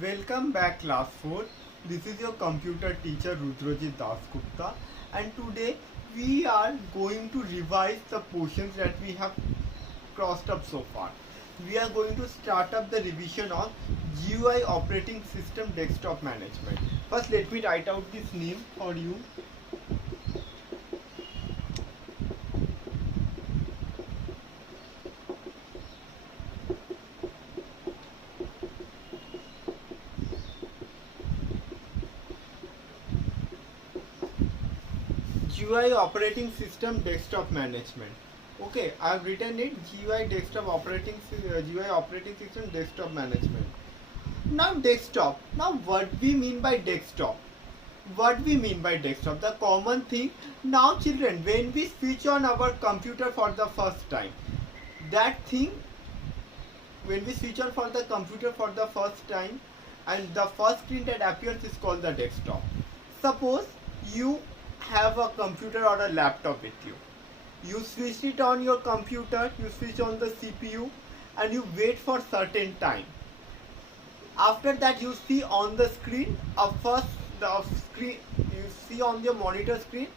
Welcome back class 4. This is your computer teacher Rudrajit Dasgupta, and today we are going to revise the portions that we have crossed up so far. We are going to start up the revision on GUI operating system desktop management. First let me write out this name for you. GUI operating system desktop management. Okay, I have written it GUI operating system desktop management. Now desktop. Now what we mean by desktop? What we mean by desktop? The common thing. Now children, when we switch on our computer for the first time, that thing, when we switch on for the computer for the first time, and the first screen that appears is called the desktop. Suppose you have a computer or a laptop with you. You switch it on your computer, you switch on the CPU, and you wait for certain time. After that, you see on the screen, you see on your monitor screen,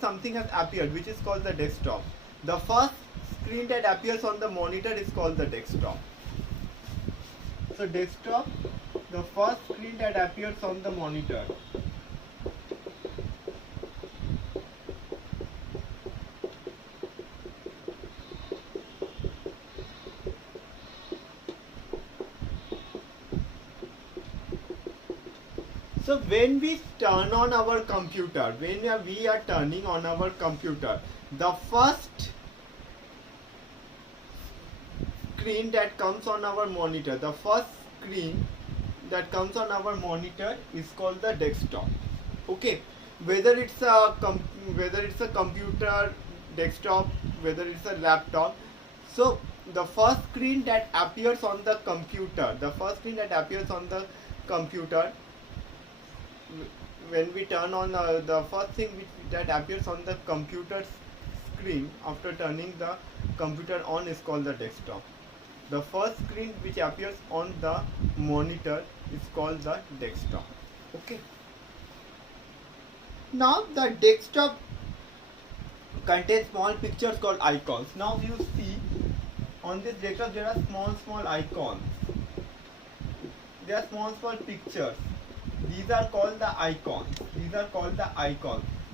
something has appeared, which is called the desktop. The first screen that appears on the monitor is called the desktop. So desktop, the first screen that appears on the monitor. So when we turn on our computer, when we are turning on our computer, the first screen that comes on our monitor, is called the desktop. Okay, whether it's a computer desktop, whether it's a laptop. So the first screen that appears on the computer, when we turn on the first thing that appears on the computer screen after turning the computer on is called the desktop. The first screen which appears on the monitor is called the desktop. Okay. Now the desktop contains small pictures called icons. Now you see on this desktop there are small icons. There are small pictures. These are called the icons.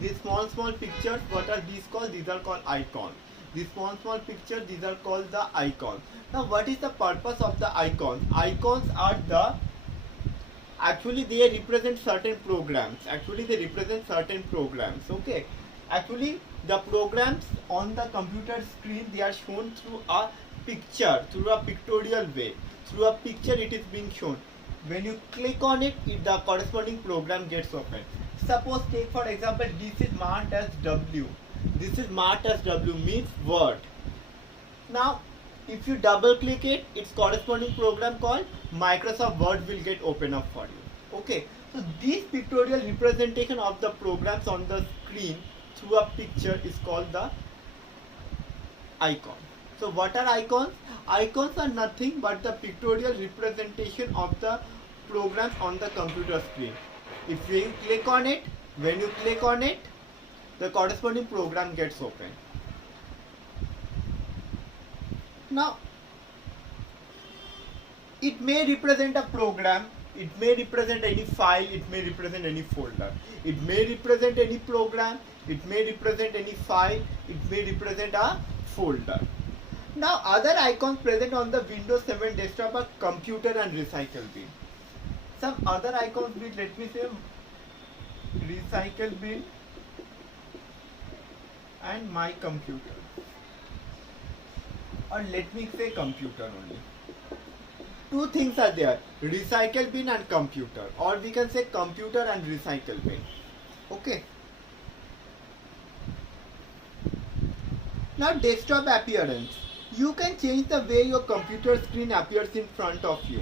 These small pictures, what are these called? These are called icons. These small pictures, these are called the icons. Now what is the purpose of the icons? Icons are actually they represent certain programs. Okay. Actually the programs on the computer screen, they are shown through a picture, through a pictorial way. Through a picture it is being shown. When you click on it, the corresponding program gets open. Suppose take for example, this is marked as W. Means Word. Now if you double click it, its corresponding program called Microsoft Word will get open up for you. Okay, so this pictorial representation of the programs on the screen through a picture is called the icon. So what are icons? Icons are nothing but the pictorial representation of the programs on the computer screen. If you click on it, when you click on it, the corresponding program gets open. Now, it may represent a program, it may represent any file, it may represent any folder. It may represent any program, it may represent any file, it may represent a folder. Now other icons present on the Windows 7 desktop are computer and recycle bin. Some other icons, let me say recycle bin and my computer, or let me say computer only. Two things are there, recycle bin and computer, or we can say computer and recycle bin. Okay. Now desktop appearance. You can change the way your computer screen appears in front of you.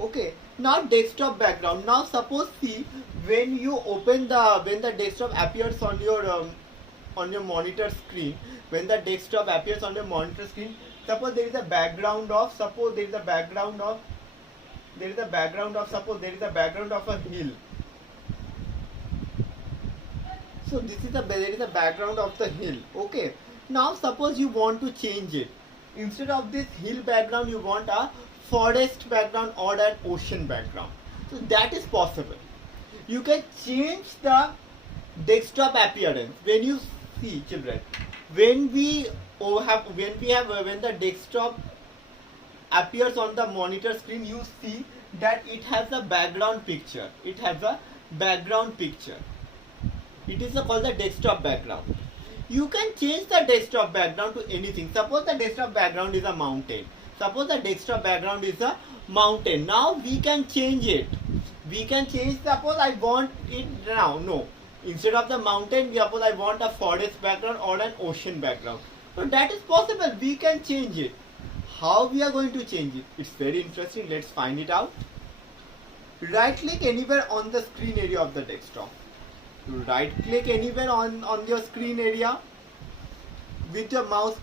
Okay. Now desktop background. Now suppose see when the desktop appears on your monitor screen. When the desktop appears on your monitor screen, Suppose there is a background of, suppose there is a background of, there is a background of, suppose there is a background of a hill. So this is there is a background of the hill. Okay. Now suppose you want to change it. Instead of this hill background, you want a forest background or an ocean background. So that is possible. You can change the desktop appearance. When you see, children, when when the desktop appears on the monitor screen, you see that it has a background picture. It has a background picture. It is called the desktop background. You can change the desktop background to anything. Suppose the desktop background is a mountain. Suppose the desktop background is a mountain. Now we can change it. We can change, suppose I want it now. No. Instead of the mountain, suppose I want a forest background or an ocean background. So that is possible. We can change it. How we are going to change it? It's very interesting. Let's find it out. Right click anywhere on the screen area of the desktop. Right click anywhere on your screen area with your mouse,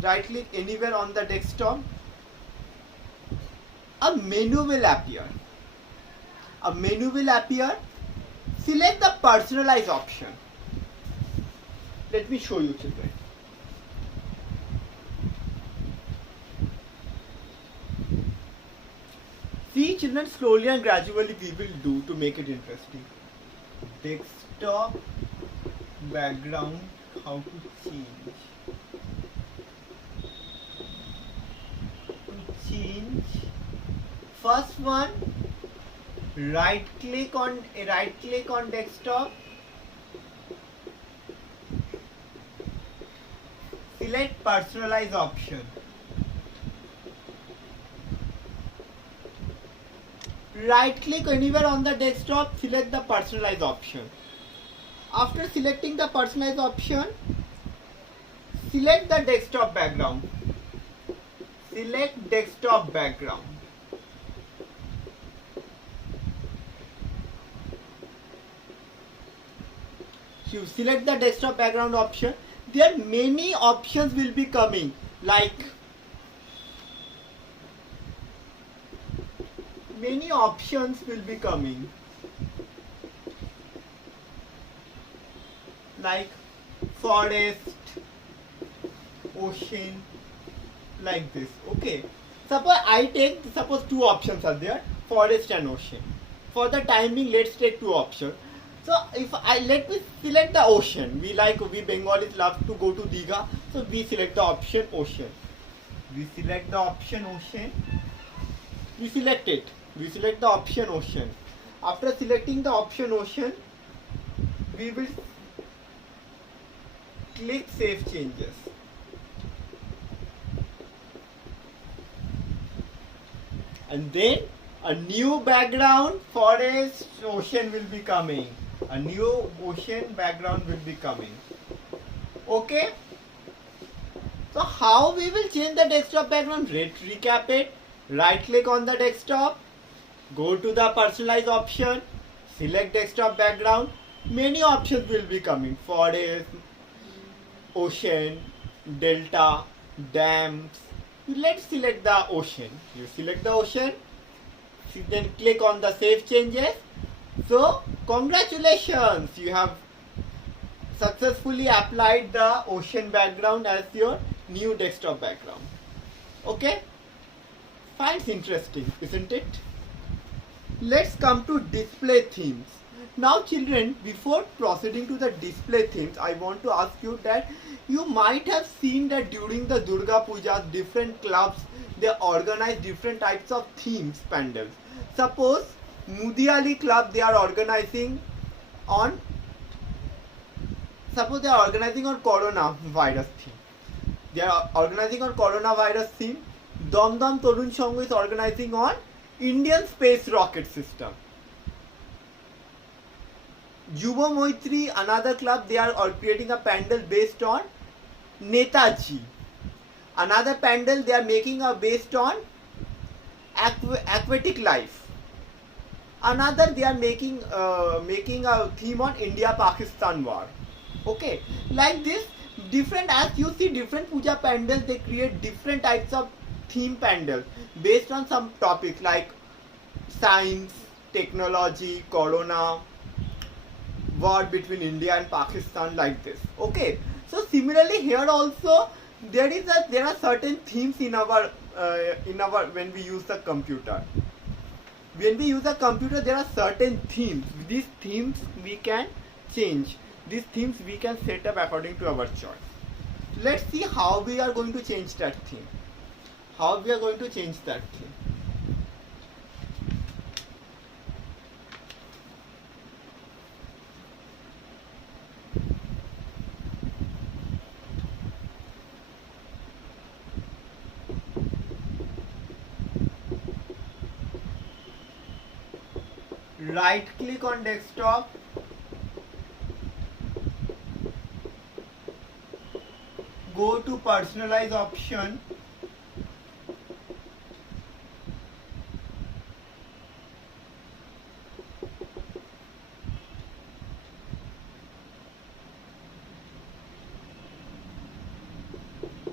right click anywhere on the desktop. A menu will appear. A menu will appear. Select the personalize option. Let me show you, children. See, children, slowly and gradually we will do to make it interesting. Desktop background, how to change. First one, right click on desktop. Select personalize option. Right click anywhere on the desktop, select the personalize option. After selecting the personalize option, select the desktop background. Select desktop background. You select the desktop background option. There many options will be coming, like many options will be coming, like forest, ocean, like this. Okay, suppose two options are there, forest and ocean. For the timing, let's take two options. So if let me select the ocean. We Bengalis love to go to Diga, so we select the option ocean. We select the option ocean. We select it. We select the option ocean. After selecting the option ocean, we will click save changes. And then a new background, forest, ocean will be coming. A new ocean background will be coming. Okay. So how we will change the desktop background? Recap it. Right click on the desktop. Go to the personalize option. Select desktop background. Many options will be coming. Forest, ocean, delta, dams. Let's select the ocean. You select the ocean. Then click on the save changes. So congratulations, you have successfully applied the ocean background as your new desktop background. Okay, finds interesting, isn't it? Let's come to display themes. Now children, before proceeding to the display themes, I want to ask you that you might have seen that during the Durga Puja, different clubs, they organize different types of themes, pandals. Suppose Mudiali Club, they are organizing on, suppose they are organizing on coronavirus theme. They are organizing on coronavirus theme. Dom Dom Torun Sangh is organizing on Indian space rocket system. Yuva Moitri, another club, they are creating a pandal based on Netaji. Another pandal they are making a based on aquatic life. Another they are making a theme on India-Pakistan war. Okay, like this, different, as you see different puja pandals, they create different types of theme pandals based on some topic like science, technology, corona, war between India and Pakistan, like this. Okay, so similarly here also there are certain themes in our when we use the computer. When we use a computer, there are certain themes. These themes we can change. These themes we can set up according to our choice. Let's see how we are going to change that theme. How we are going to change that theme. Right click on desktop, go to personalize option,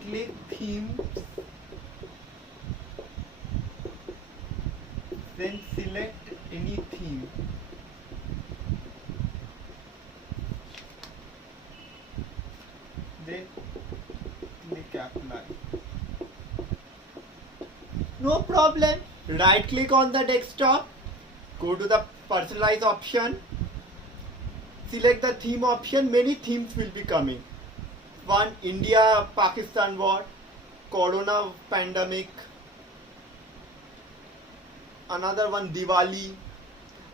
click themes, then select any theme. Then click apply. No problem. Right click on the desktop, go to the personalize option, select the theme option. Many themes will be coming. One, India Pakistan war, corona pandemic, another one Diwali,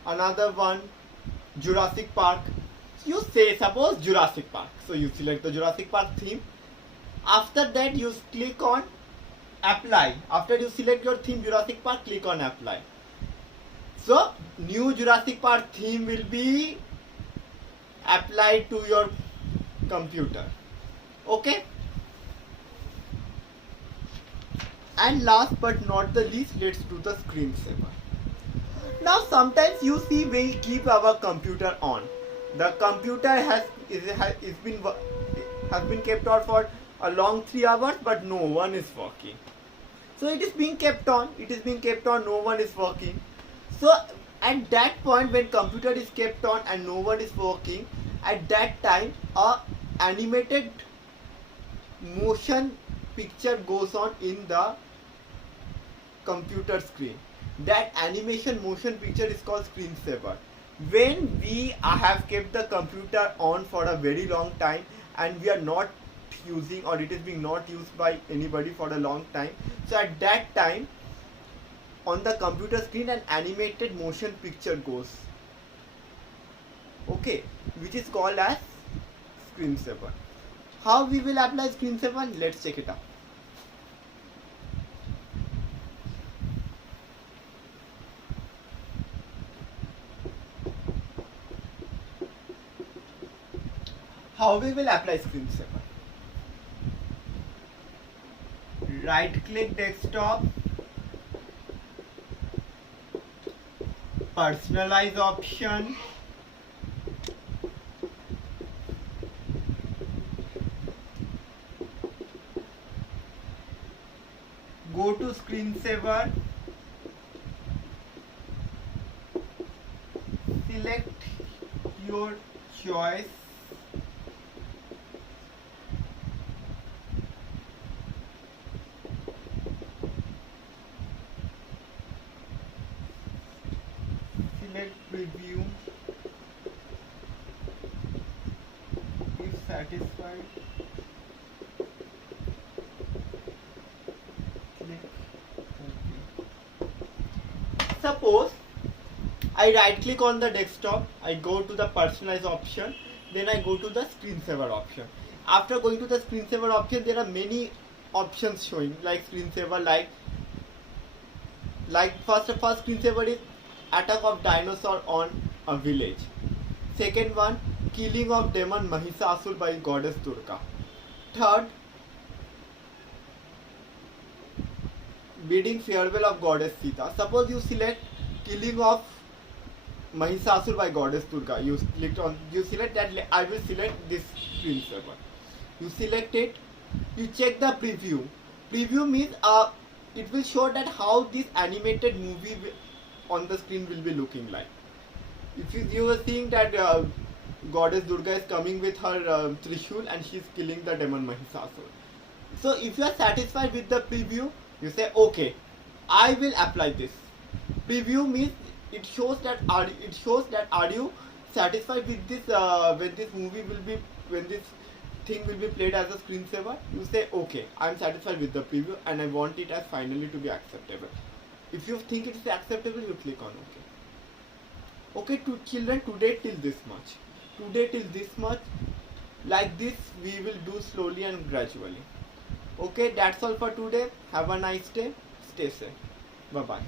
another one Jurassic Park. You say suppose Jurassic Park, so you select the Jurassic Park theme. After that you click on apply. After you select your theme Jurassic Park, click on apply. So new Jurassic Park theme will be applied to your computer. Okay, and last but not the least, let's do the screensaver. Now sometimes you see we keep our computer on. The computer has been kept on for a long 3 hours, but no one is working. So it is being kept on. It is being kept on. No one is working. So at that point, when computer is kept on and no one is working, at that time a animated motion picture goes on in the computer screen. That animation motion picture is called screensaver. When we have kept the computer on for a very long time and we are not using, or it is being not used by anybody for a long time, so at that time on the computer screen an animated motion picture goes, okay, which is called as screensaver. How we will apply screensaver? Let's check it out. How we will apply screensaver? Right click desktop, personalize option, go to screensaver, select your choice, select preview, if satisfied, click OK. Suppose I right click on the desktop, I go to the personalize option, then I go to the screensaver option. After going to the screensaver option, there are many options showing, like screensaver, like first screensaver is attack of dinosaur on a village. Second one, killing of demon Mahisasur by goddess Durga. Third, bidding farewell of goddess Sita. Suppose you select killing of Mahisasur by goddess Durga. You select that. I will select this screensaver. You select it, you check the preview. Preview means it will show that how this animated movie on the screen will be looking like. If you were seeing that goddess Durga is coming with her Trishul and she's killing the demon Mahisasur. So if you are satisfied with the preview, you say okay, I will apply this. Preview means it shows that are you satisfied with this when this movie will be when this thing will be played as a screensaver. You say okay, I'm satisfied with the preview and I want it as finally to be acceptable. If you think it is acceptable, you click on okay. Okay, to children, today till this much. Today till this much. Like this we will do slowly and gradually. Okay, that's all for today. Have a nice day. Stay safe. Bye bye.